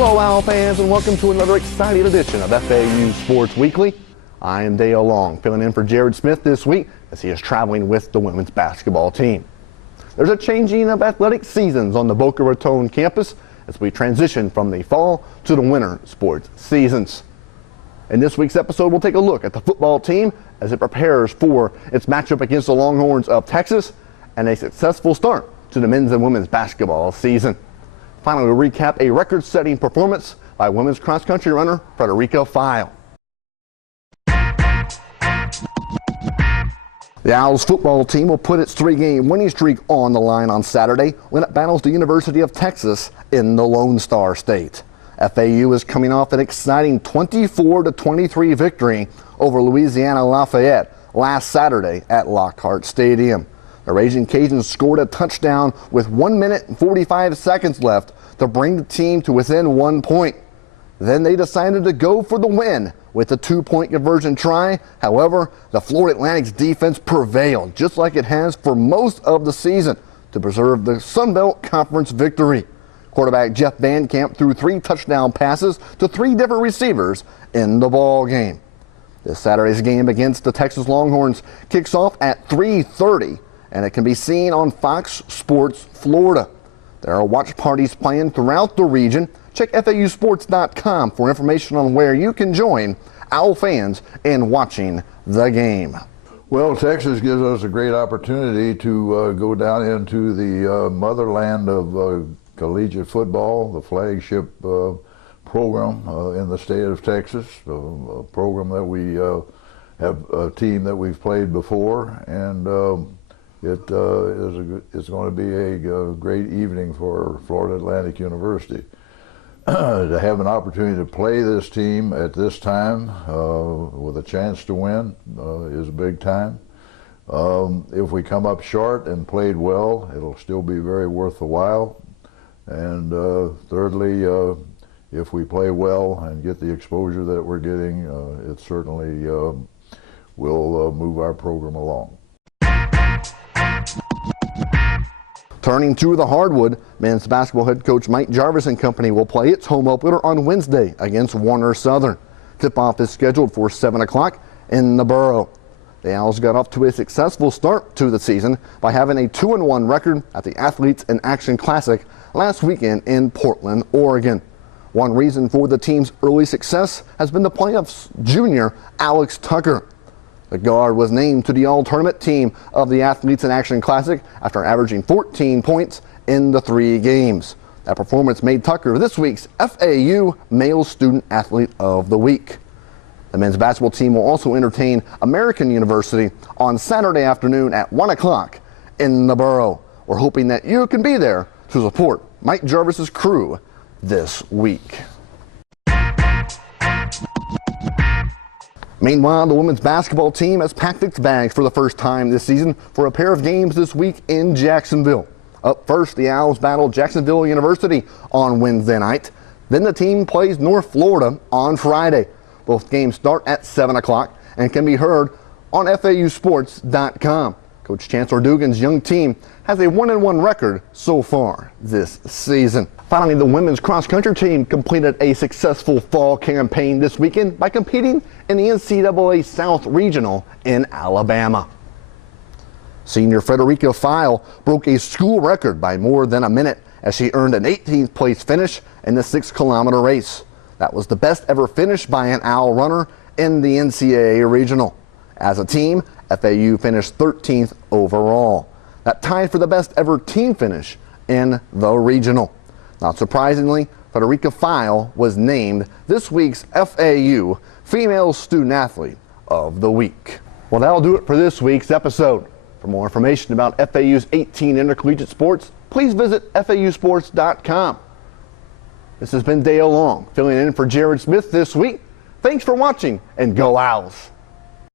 Hello, Owl fans, and welcome to another exciting edition of FAU Sports Weekly. I am Dale Long, filling in for Jared Smith this week as he is traveling with the women's basketball team. There's a changing of athletic seasons on the Boca Raton campus as we transition from the fall to the winter sports seasons. In this week's episode, we'll take a look at the football team as it prepares for its matchup against the Longhorns of Texas and a successful start to the men's and women's basketball season. Finally, we'll recap a record-setting performance by women's cross-country runner Frederica File. The Owls football team will put its three-game winning streak on the line on Saturday when it battles the University of Texas in the Lone Star State. FAU is coming off an exciting 24-23 victory over Louisiana Lafayette last Saturday at Lockhart Stadium. The Raging Cajuns scored a touchdown with 1 minute and 45 seconds left to bring the team to within 1 point. Then they decided to go for the win with a 2-point conversion try. However, the Florida Atlantic's defense prevailed, just like it has for most of the season, to preserve the Sun Belt Conference victory. Quarterback Jeff Van Camp threw 3 touchdown passes to 3 different receivers in the ball game. This Saturday's game against the Texas Longhorns kicks off at 3:30. And it can be seen on Fox Sports Florida. There are watch parties planned throughout the region. Check FAUsports.com for information on where you can join Owl fans in watching the game. Well, Texas gives us a great opportunity to go down into the motherland of collegiate football, the flagship program in the state of Texas, a program that we have a team that we've played before, and it's going to be a great evening for Florida Atlantic University. To have an opportunity to play this team at this time with a chance to win is a big time. If we come up short and played well, it'll still be very worth the while. And thirdly, if we play well and get the exposure that we're getting, it certainly will move our program along. Turning to the hardwood, men's basketball head coach Mike Jarvis and company will play its home opener on Wednesday against Warner Southern. Tip-off is scheduled for 7 o'clock in the Borough. The Owls got off to a successful start to the season by having a 2-1 record at the Athletes in Action Classic last weekend in Portland, Oregon. One reason for the team's early success has been the playoffs junior Alex Tucker. The guard was named to the all-tournament team of the Athletes in Action Classic after averaging 14 points in the 3 games. That performance made Tucker this week's FAU Male Student Athlete of the Week. The men's basketball team will also entertain American University on Saturday afternoon at 1 o'clock in the Borough. We're hoping that you can be there to support Mike Jarvis's crew this week. Meanwhile, the women's basketball team has packed its bags for the first time this season for a pair of games this week in Jacksonville. Up first, the Owls battle Jacksonville University on Wednesday night. Then the team plays North Florida on Friday. Both games start at 7 o'clock and can be heard on FAUsports.com. Coach Chancellor Dugan's young team has a 1-1 record so far this season. Finally, the women's cross-country team completed a successful fall campaign this weekend by competing in the NCAA South Regional in Alabama. Senior Frederica File broke a school record by more than a minute as she earned an 18th place finish in the 6-kilometer race. That was the best ever finish by an Owl runner in the NCAA Regional. As a team, FAU finished 13th overall. That tied for the best ever team finish in the regional. Not surprisingly, Frederica File was named this week's FAU Female Student Athlete of the Week. Well, that'll do it for this week's episode. For more information about FAU's 18 intercollegiate sports, please visit FAUsports.com. This has been Dale Long, filling in for Jared Smith this week. Thanks for watching, and go Owls!